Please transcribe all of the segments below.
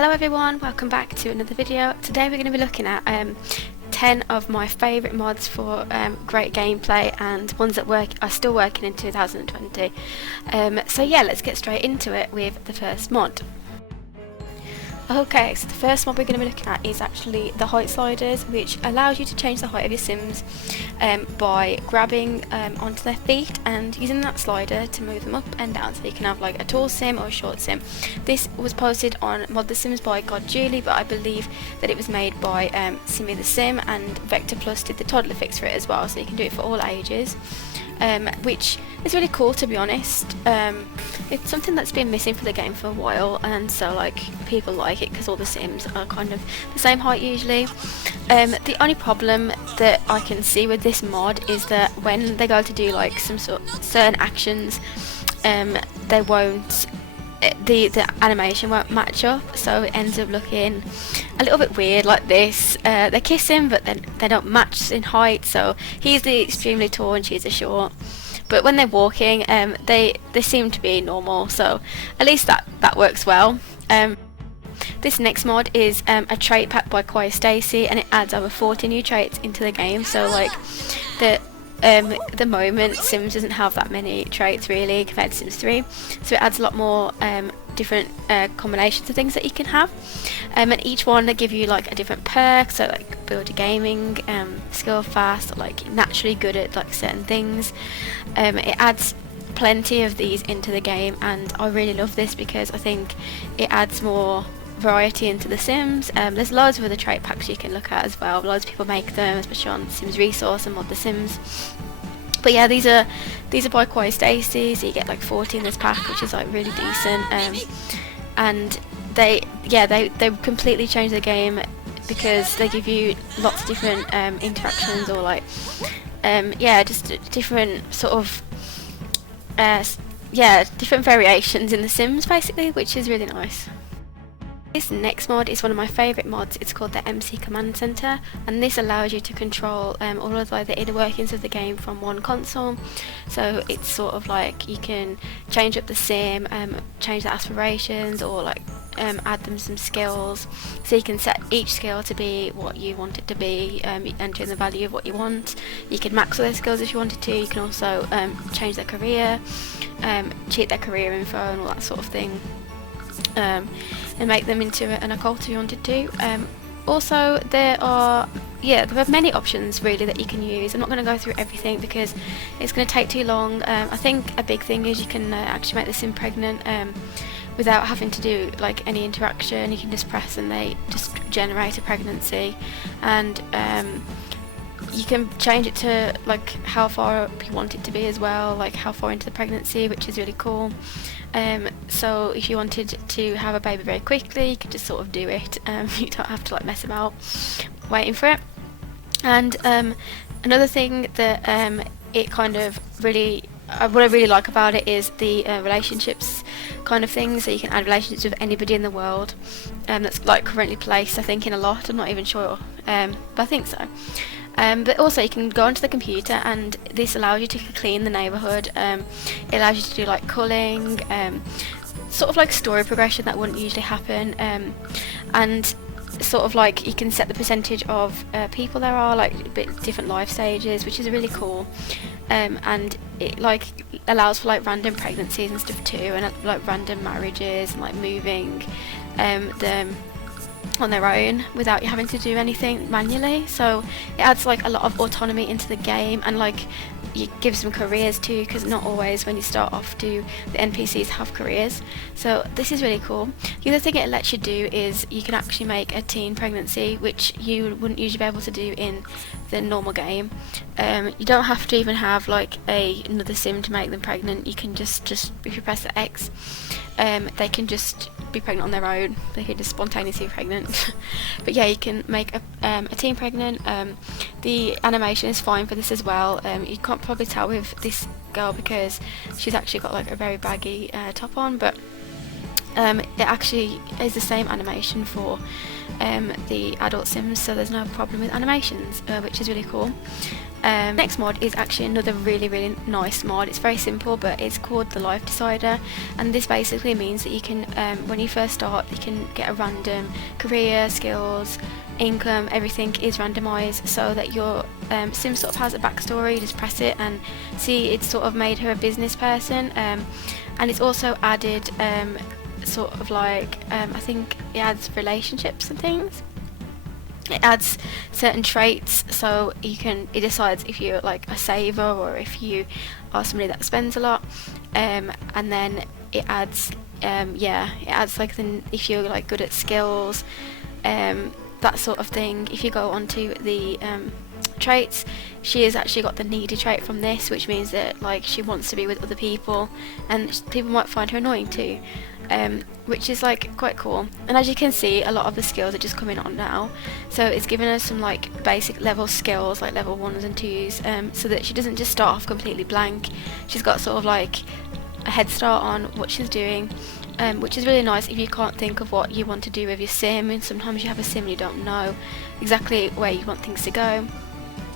Hello everyone, welcome back to another video. Today we're going to be looking at 10 of my favourite mods for great gameplay and ones that are still working in 2020. So yeah, let's get straight into it with the first mod. Okay, so the first mod we're going to be looking at is actually the height sliders, which allows you to change the height of your Sims by grabbing onto their feet and using that slider to move them up and down, so you can have like a tall Sim or a short Sim. This was posted on Mod the Sims by Gxxorgia, but I believe that it was made by Simmy the Sim, and Vector Plus did the toddler fix for it as well, so you can do it for all ages. Which is really cool, to be honest. It's something that's been missing for the game for a while, and so like people like it because all the Sims are kind of the same height usually. The only problem that I can see with this mod is that when they go to do like some certain actions, they won't. The animation won't match up, so it ends up looking a little bit weird like this. They kiss him, but then they don't match in height, so he's the extremely tall and she's a short. But when they're walking, they seem to be normal, so at least that works well. This next mod is a trait pack by Stacy, and it adds over 40 new traits into the game. So like at the moment Sims doesn't have that many traits really compared to Sims 3, so it adds a lot more different combinations of things that you can have, and each one they give you like a different perk, so like build your gaming skill fast, or like naturally good at like certain things. It adds plenty of these into the game, and I really love this because I think it adds more variety into the Sims. There's loads of other trait packs you can look at as well. Loads of people make them, especially on Sims Resource and Mod the Sims. But yeah, these are by Stacy, so you get like 40 in this pack, which is like really decent. And they completely change the game because they give you lots of different interactions, or like just different sort of different variations in the Sims basically, which is really nice. This next mod is one of my favourite mods. It's called the MC Command Center, and this allows you to control all of like, the inner workings of the game from one console. So it's sort of like you can change up the Sim, change the aspirations, or like add them some skills. So you can set each skill to be what you want it to be, enter in the value of what you want. You can max all their skills if you wanted to. You can also change their career, cheat their career info and all that sort of thing. And make them into an occult if you wanted to. Also, there are many options really that you can use. I'm not going to go through everything because it's going to take too long. I think a big thing is you can actually make the Sim pregnant without having to do like any interaction. You can just press and they just generate a pregnancy, and you can change it to like how far up you want it to be as well, like how far into the pregnancy, which is really cool. So if you wanted to have a baby very quickly, you could just sort of do it. You don't have to like mess about waiting for it. And another thing that it kind of really, what I really like about it is the relationships kind of thing. So you can add relationships with anybody in the world that's like currently placed, I think, in a lot. I'm not even sure, but I think so. But also you can go onto the computer, and this allows you to clean the neighbourhood. It allows you to do like culling, sort of like story progression that wouldn't usually happen, and sort of like you can set the percentage of people there are, like different life stages, which is really cool. And it like allows for like random pregnancies and stuff too, and like random marriages, and like moving them on their own without you having to do anything manually. So it adds like a lot of autonomy into the game, and like it gives them careers too, because not always when you start off do the NPCs have careers. So this is really cool. The other thing it lets you do is you can actually make a teen pregnancy, which you wouldn't usually be able to do in the normal game. You don't have to even have like another Sim to make them pregnant. You can just if you press the X, they can just be pregnant on their own. They can just spontaneously be pregnant. But yeah, you can make a teen pregnant. The animation is fine for this as well. You can't probably tell with this girl because she's actually got like a very baggy top on, but it actually is the same animation for the adult Sims, so there's no problem with animations, which is really cool. Next mod is actually another really nice mod. It's very simple, but it's called the Life Decider, and this basically means that you can, when you first start, you can get a random career, skills, income, everything is randomised, so that your sim sort of has a backstory. You just press it and see it's sort of made her a business person, and it's also added sort of like, I think it adds relationships and things. It adds certain traits, so it decides if you're like a saver or if you are somebody that spends a lot, and then it adds it adds like if you're like good at skills, that sort of thing. If you go onto the traits, she has actually got the needy trait from this, which means that like she wants to be with other people, and people might find her annoying too, which is like quite cool. And as you can see, a lot of the skills are just coming on now, so it's given us some like basic level skills, like level 1s and 2s, so that she doesn't just start off completely blank. She's got sort of like a head start on what she's doing, which is really nice if you can't think of what you want to do with your sim, and sometimes you have a sim and you don't know exactly where you want things to go.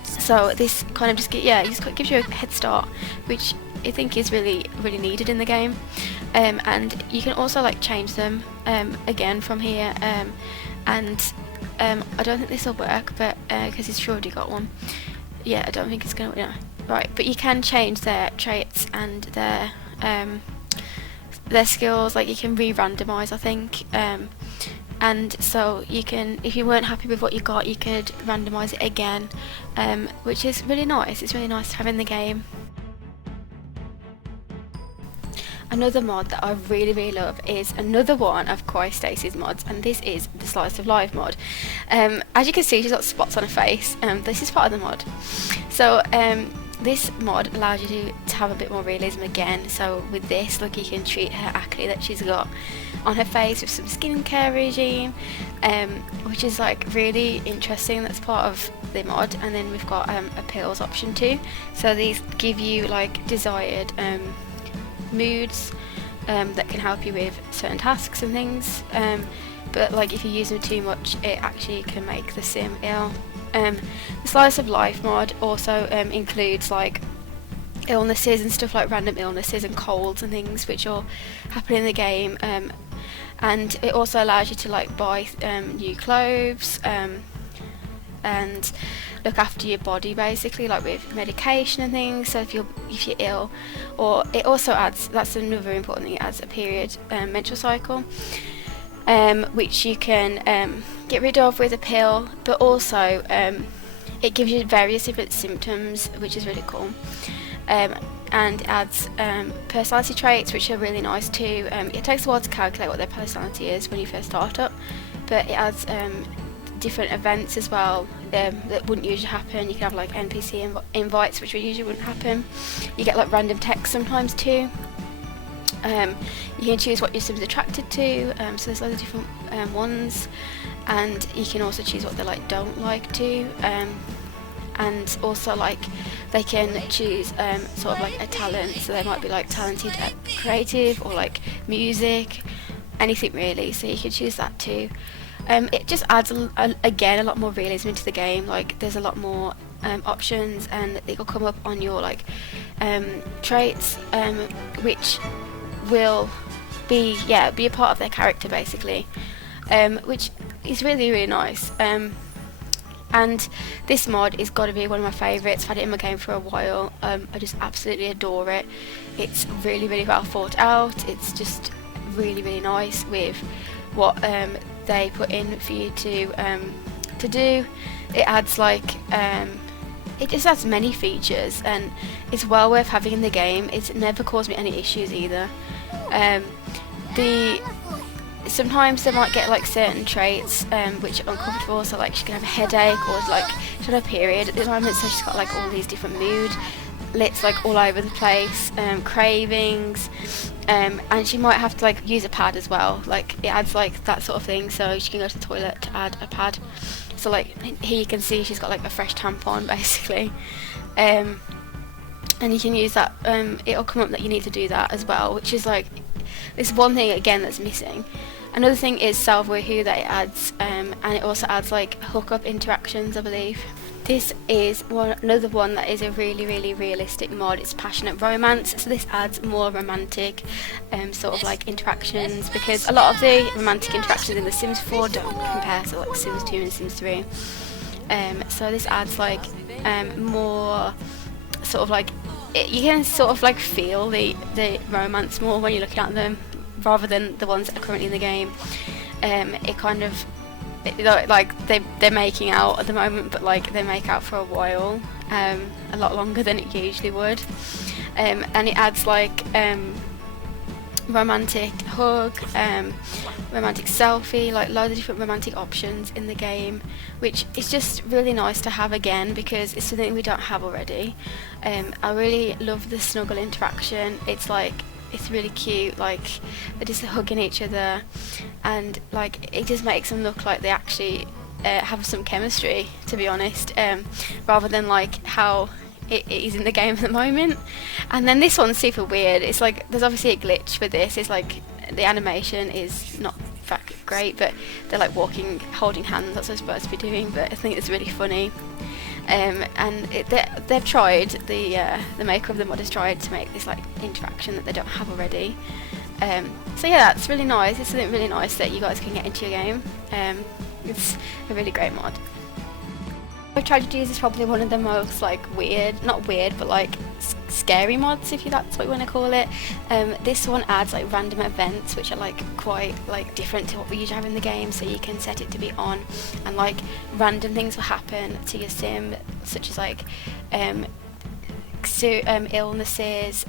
So this kind of just gives you a head start, which I think is really needed in the game. And you can also like change them again from here, and I don't think this will work, but because it's already got one, I don't think it's gonna right, but you can change their traits and their skills. Like you can re-randomize, I think, and so you can, if you weren't happy with what you got, you could randomize it again, which is really nice. It's really nice to have in the game. Another mod that I really love is another one of Stacey's mods, and this is the Slice of Life mod. As you can see, she's got spots on her face. This is part of the mod. So this mod allows you to have a bit more realism again. So with this, look, you can treat her acne that she's got on her face with some skincare regime, which is like really interesting. That's part of the mod. And then we've got a pills option too. So these give you like desired moods that can help you with certain tasks and things, but like if you use them too much, it actually can make the sim ill. The Slice of Life mod also includes like illnesses and stuff, like random illnesses and colds and things which will happen in the game, and it also allows you to like buy new clothes and look after your body, basically, like with medication and things. So if you're ill, or it also adds, that's another important thing, it adds a period menstrual cycle, which you can get rid of with a pill, but also it gives you various different symptoms, which is really cool, and adds personality traits, which are really nice too. It takes a while to calculate what their personality is when you first start up, but it adds different events as well that wouldn't usually happen. You can have like NPC invites, which usually wouldn't happen. You get like random text sometimes too. You can choose what your sim's attracted to, so there's loads of different ones, and you can also choose what they like don't like to, and also like they can choose sort of like a talent, so they might be like talented at creative or like music, anything really, so you can choose that too. It just adds again a lot more realism into the game. Like there's a lot more options, and it will come up on your like traits, which will be a part of their character basically, which is really nice. And this mod is got to be one of my favourites. I've had it in my game for a while. I just absolutely adore it. It's really well thought out. It's just really nice with what they put in for you to do. It adds like it just adds many features, and it's well worth having in the game. It's never caused me any issues either. Sometimes they might get like certain traits which are uncomfortable, so like she can have a headache, or like she's on a period at the moment, so she's got like all these different moods like all over the place, cravings, and she might have to like use a pad as well. Like it adds like that sort of thing, so she can go to the toilet to add a pad. So like here you can see she's got like a fresh tampon basically, and you can use that. It'll come up that you need to do that as well, which is like this one thing again that's missing. Another thing is self-woohoo that it adds, and it also adds like hookup interactions, I believe. This is another one that is a really realistic mod. It's passionate romance, so this adds more romantic sort of like interactions, because a lot of the romantic interactions in The Sims 4 don't compare to like Sims 2 and Sims 3. So this adds like more sort of like you can sort of like feel the romance more when you're looking at them, rather than the ones that are currently in the game. It kind of like they're making out at the moment, but like they make out for a while, a lot longer than it usually would, and it adds like romantic hug, romantic selfie, like loads of different romantic options in the game, which is just really nice to have again because it's something we don't have already. I really love the snuggle interaction. It's really cute, like they're just hugging each other, and like it just makes them look like they actually have some chemistry, to be honest, rather than like how it is in the game at the moment. And then this one's super weird. It's like there's obviously a glitch with this. It's like the animation is not that great, but they're like walking, holding hands. That's what they're supposed to be doing, but I think it's really funny. And they've tried, the maker of the mod has tried to make this like interaction that they don't have already. So yeah, that's really nice. It's something really nice that you guys can get into your game. It's a really great mod. Tragedies is probably one of the most like not weird, but like scary mods, if that's what you want to call it. This one adds like random events, which are like quite like different to what we usually have in the game. So you can set it to be on, and like random things will happen to your sim, such as like illnesses.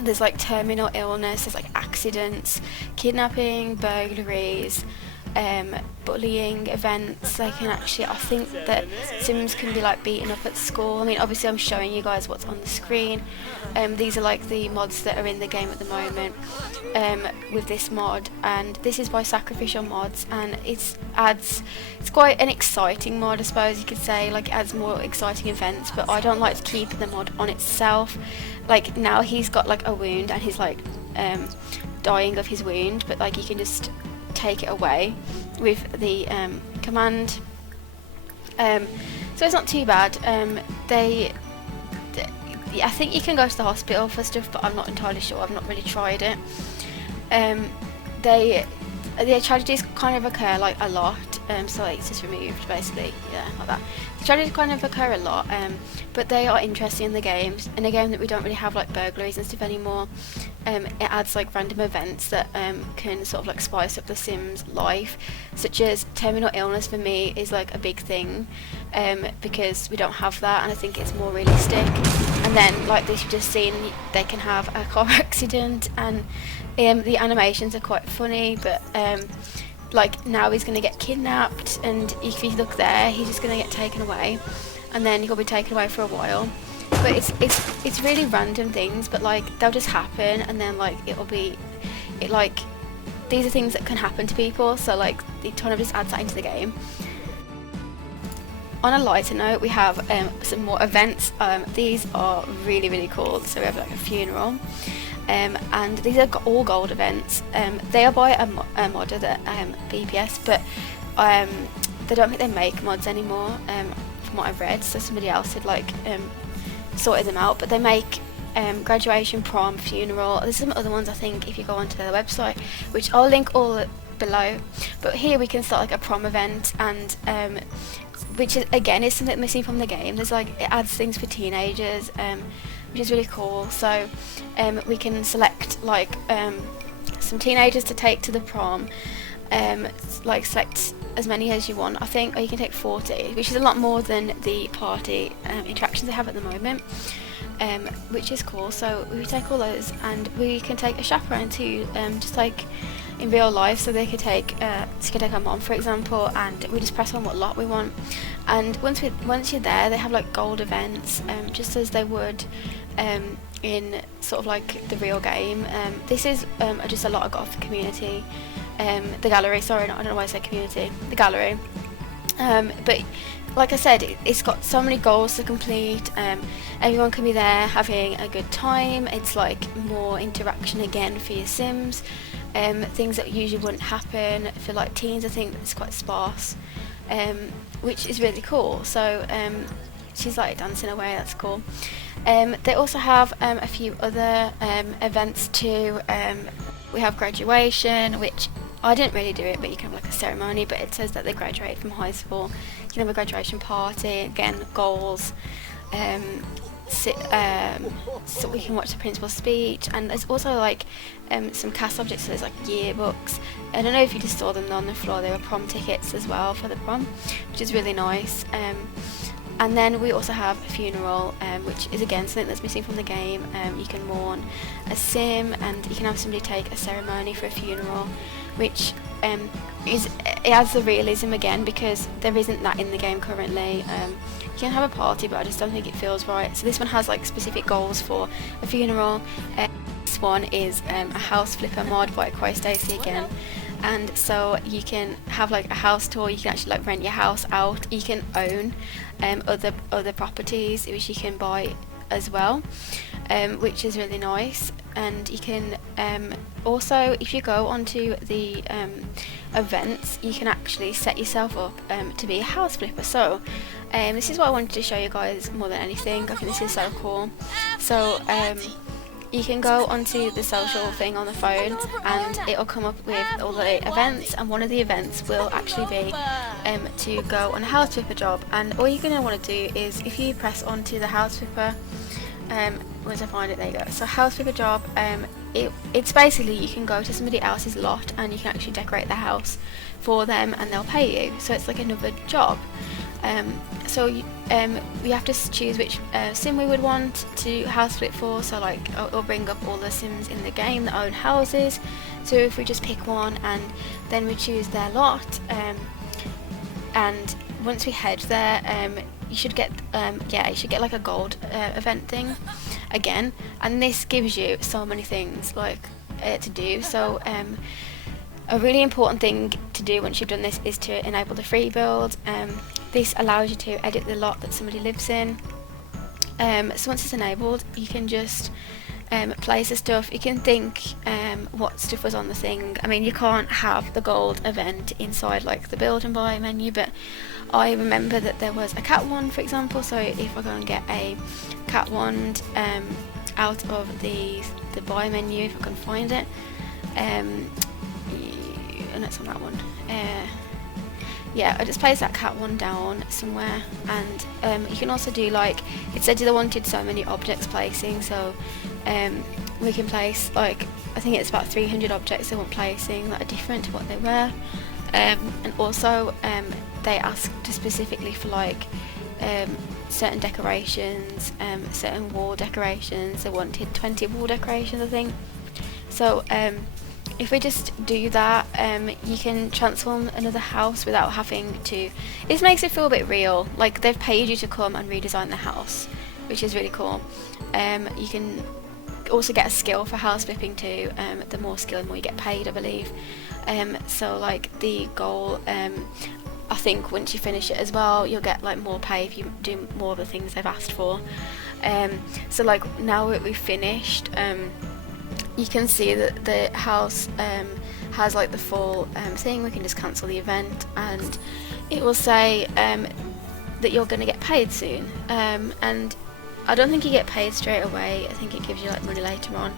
There's like terminal illness. There's like accidents, kidnapping, burglaries. Bullying events. They can actually, I think that Sims can be like beaten up at school. I mean, obviously I'm showing you guys what's on the screen. These are like the mods that are in the game at the moment with this mod, and this is by Sacrificial Mods, and it's quite an exciting mod, I suppose you could say. Like it adds more exciting events, but I don't like to keep the mod on itself. Like now he's got like a wound and he's like dying of his wound, but like you can just take it away with the command, so it's not too bad. I think you can go to the hospital for stuff, but I'm not entirely sure. I've not really tried it. The tragedies kind of occur like a lot, so like, it's just removed basically, yeah, like that. The tragedies kind of occur a lot, but they are interesting in the games. In a game that we don't really have like burglaries and stuff anymore, it adds like random events that can sort of like spice up the Sims life, such as terminal illness. For me is like a big thing, because we don't have that, and I think it's more realistic. And then like this you've just seen, they can have a car accident, and the animations are quite funny, but like now he's going to get kidnapped, and if you look there, he's just going to get taken away, and then he'll be taken away for a while. But it's really random things, but like they'll just happen, and then like these are things that can happen to people, so like it kind of just adds that into the game. On a lighter note, we have some more events. These are really cool. So we have like a funeral, and these are all gold events. They are by a modder, that BPS, but they don't think they make mods anymore, from what I've read. So somebody else had like sorted them out, but they make graduation, prom, funeral. There's some other ones I think if you go onto their website, which I'll link all below. But here we can start like a prom event, and which is, again, is something missing from the game. There's like, it adds things for teenagers, which is really cool. So we can select like some teenagers to take to the prom, like select as many as you want, I think, or you can take 40, which is a lot more than the party interactions they have at the moment, which is cool. So we take all those, and we can take a chaperone too, just like in real life. So they could take our mom, for example, and we just press on what lot we want. And once you're there, they have like gold events, just as they would in sort of like the real game. This is just a lot I got off the community, the gallery. Sorry, I don't know why I said community. The gallery. But like I said, it's got so many goals to complete. Everyone can be there having a good time. It's like more interaction again for your Sims. Things that usually wouldn't happen for like teens. I think it's quite sparse. which is really cool. So she's like dancing away, that's cool. They also have a few other events too. We have graduation, which I didn't really do it, but you can have like a ceremony, but it says that they graduate from high school. You can have a graduation party, again, goals, so we can watch the principal's speech, and there's also like some cast objects, so there's like yearbooks. I don't know if you just saw them on the floor, they were prom tickets as well for the prom, which is really nice. And then we also have a funeral, which is again something that's missing from the game. You can mourn a sim, and you can have somebody take a ceremony for a funeral, which it adds the realism again, because there isn't that in the game currently. You can have a party, but I just don't think it feels right. So this one has like specific goals for a funeral. This one is a house flipper mod by Quay Stacy again. And so you can have like a house tour, you can actually like rent your house out, you can own other properties which you can buy as well, which is really nice. And you can also, if you go onto the events, you can actually set yourself up to be a house flipper. So this is what I wanted to show you guys more than anything. I think this is so cool. So you can go onto the social thing on the phone, and it'll come up with all the events, and one of the events will actually be to go on a house flipper job. And all you're going to want to do is, if you press onto the house flipper, once I find it, there you go. So house flipper job, it's basically you can go to somebody else's lot and you can actually decorate the house for them and they'll pay you. So it's like another job. So we have to choose which sim we would want to house flip for. So like it'll bring up all the sims in the game that own houses. So if we just pick one and then we choose their lot, and once we head there, you should get you should get like a gold event thing again, and this gives you so many things like to do. So a really important thing to do once you've done this is to enable the free build. This allows you to edit the lot that somebody lives in. So once it's enabled, you can just place the stuff. You can think what stuff was on the thing. I mean, you can't have the gold event inside like the build and buy menu, but I remember that there was a cat wand, for example. So if I go and get a cat wand out of the buy menu, if I can find it, and it's on that one. Yeah, I just place that cat one down somewhere, and you can also do like, it said they wanted so many objects placing, so we can place like, I think it's about 300 objects they want placing that are different to what they were, and also they asked specifically for like certain decorations, certain wall decorations. They wanted 20 wall decorations, I think. So if we just do that, you can transform another house without having to. It makes it feel a bit real, like they've paid you to come and redesign the house, which is really cool. You can also get a skill for house flipping too. The more skill, the more you get paid, I believe. So like the goal, I think once you finish it as well, you'll get like more pay if you do more of the things they've asked for. So like now that we've finished, you can see that the house has like the full thing. We can just cancel the event and it will say that you're going to get paid soon, and I don't think you get paid straight away. I think it gives you like money later on,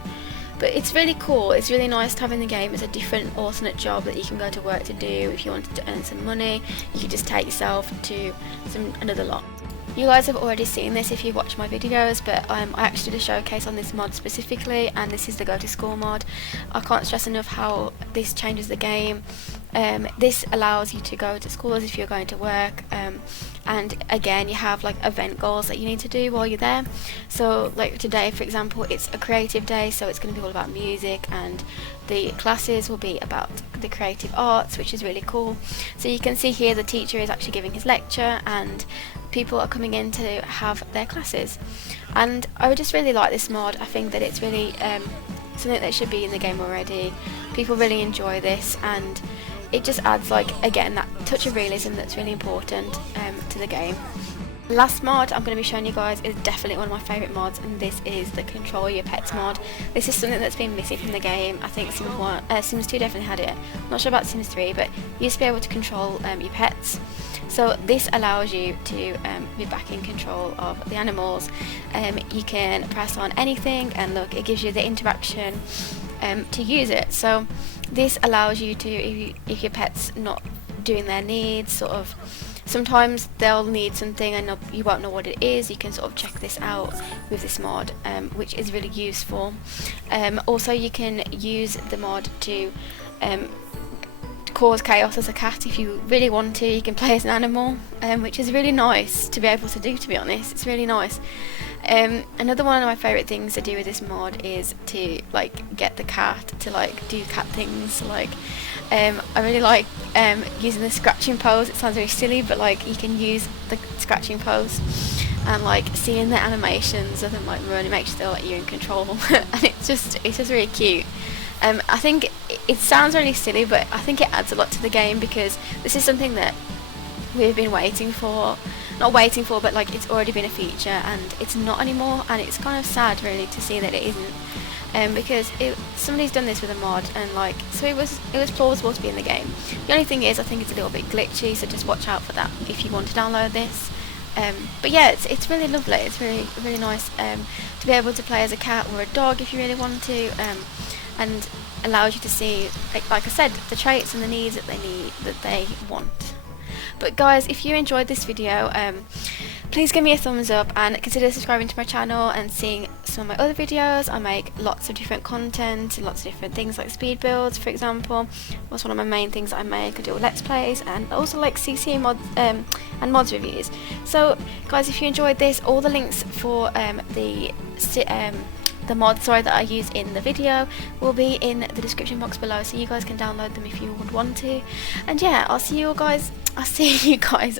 but it's really cool. It's really nice to have in the game as a different alternate job that you can go to work to do. If you wanted to earn some money, you could just take yourself to another lot. You guys have already seen this if you've watched my videos, but I actually did a showcase on this mod specifically, and this is the go to school mod. I can't stress enough how this changes the game. This allows you to go to school as if you're going to work, and again you have like event goals that you need to do while you're there. So like today, for example, it's a creative day, so it's going to be all about music, and the classes will be about the creative arts, which is really cool. So you can see here the teacher is actually giving his lecture and people are coming in to have their classes, and I would just really like this mod. I think that it's really something that should be in the game already. People really enjoy this, and it just adds like, again, that touch of realism that's really important to the game. Last mod I'm going to be showing you guys is definitely one of my favourite mods, and this is the Control Your Pets mod. This is something that's been missing from the game. I think Sims 2 definitely had it. I'm not sure about Sims 3, but you used to be able to control your pets. So this allows you to be back in control of the animals. You can press on anything and look, it gives you the interaction to use it. So this allows you to, if your pet's not doing their needs, sort of, sometimes they'll need something and you won't know what it is, you can sort of check this out with this mod, which is really useful. Also you can use the mod to cause chaos as a cat if you really want to. You can play as an animal, which is really nice to be able to do, to be honest. It's really nice. Another one of my favourite things to do with this mod is to like get the cat to like do cat things. Like I really like using the scratching pose. It sounds very silly, but like you can use the scratching pose and like seeing the animations of them like run, it makes you feel like you're in control and it's just really cute. I think it sounds really silly, but I think it adds a lot to the game because this is something that we've been waiting for. Not waiting for, but like it's already been a feature and it's not anymore, and it's kind of sad really to see that it isn't, because somebody's done this with a mod, and like, so it was plausible to be in the game. The only thing is, I think it's a little bit glitchy, so just watch out for that if you want to download this. But yeah, it's really lovely. It's really nice to be able to play as a cat or a dog if you really want to, and allows you to see, like I said, the traits and the needs that they want. But guys, if you enjoyed this video, please give me a thumbs up and consider subscribing to my channel and seeing some of my other videos. I make lots of different content and lots of different things, like speed builds, for example. That's one of my main things that I make. I do let's plays and also like CC mods and mods reviews. So guys, if you enjoyed this, all the links for the mods that I use in the video will be in the description box below, so you guys can download them if you would want to. And yeah, I'll see you guys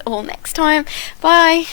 all next time. Bye.